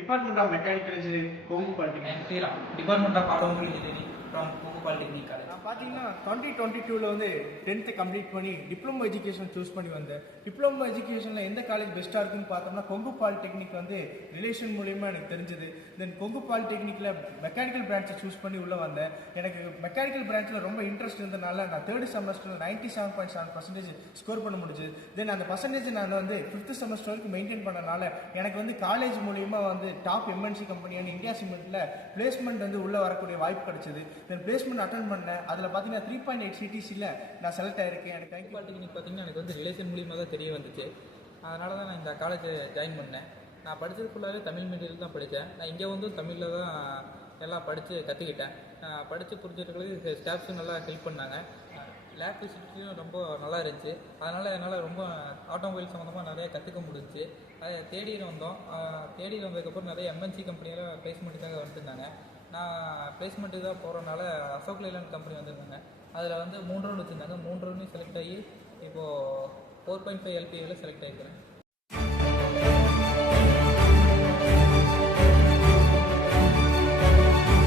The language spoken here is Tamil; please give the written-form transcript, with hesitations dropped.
Department of mechanical engineering Kongu polytechnic. Department of automobile engineering from Kongu polytechnic college. நான் பார்த்தீங்கன்னா 2022 வந்து 10th கம்ப்ளீட் பண்ணி டிப்ளமோ எஜுகேஷன் சூஸ் பண்ணி வந்தேன். டிப்ளமோ எஜுகேஷனில் எந்த காலேஜ் பெஸ்ட்டாக இருக்குன்னு பார்த்தோம்னா கொங்கு பாலிடெக்னிக் வந்து ரிலேஷன் மூலியமா எனக்கு தெரிஞ்சது. தென் கொங்கு பாலிடெக்னிக்கில் மெக்கானிக்கல் பிரான்ச்சை சூஸ் பண்ணி உள்ளே வந்தேன். எனக்கு மெக்கானிக்கல் பிரான்ச்சில் ரொம்ப இன்ட்ரெஸ்ட் இருந்ததுனால நான் தேர்ட் செமஸ்டரில் 97.7% ஸ்கோர் பண்ண முடிஞ்சது. தென் அந்த பர்சன்டேஜ் நான் வந்து 5th செமஸ்டர் வரைக்கும் மெயின்டைன் பண்ணனால எனக்கு வந்து காலேஜ் மூலியமா வந்து டாப் எம்என்சி கம்பெனியான இந்தியா சிமெண்ட்டில் பிளேஸ்மெண்ட் வந்து உள்ளே வரக்கூடிய வாய்ப்பு கிடைச்சது. தென் பிளேஸ்மெண்ட் அட்டன் பண்ணேன். அதில் பார்த்தீங்கன்னா 3.8 சிடிசியில் நான் செலக்ட் ஆகிருக்கேன். எனக்கு பாலிடெக்னிக் பார்த்தீங்கன்னா எனக்கு வந்து ரிலேஷன் மூலியமாக தான் தெரிய வந்துச்சு. அதனால தான் நான் இந்த காலேஜ் ஜாயின் பண்ணேன். நான் படித்தது ஃபுல்லாகவே தமிழ் மீடியத்தில் தான் படித்தேன். நான் இங்கே வந்து தமிழில் தான் எல்லாம் படித்து கற்றுக்கிட்டேன். படித்து புரிஞ்சுக்கிறதுக்கு ஸ்டாஃப்ஸும் நல்லா ஹெல்ப் பண்ணாங்க. லேப் ஃபெசிலிட்டியும் ரொம்ப நல்லா இருந்துச்சு. அதனால் என்னால் ரொம்ப ஆட்டோமொபைல் சம்மந்தமாக நிறையா கற்றுக்க முடிஞ்சிச்சு. அதை தேடி வந்தோம். தேடி வந்ததுக்கப்புறம் நிறைய எம்என்சி கம்பெனியெல்லாம் பிளேஸ்மெண்ட்டுக்காக வந்துருந்தாங்க. நான் பிளேஸ்மெண்ட்டுக்கு தான் போகிறனால அசோக் லேலண்ட் கம்பெனி வந்திருந்தாங்க. அதில் வந்து 3 ரவுண்ட் வச்சுருந்தாங்க. 3 ரவுண்ட்லையும் செலக்ட் ஆகி இப்போது 4.5 LPAவில் செலக்ட் ஆகிக்கிறேன்.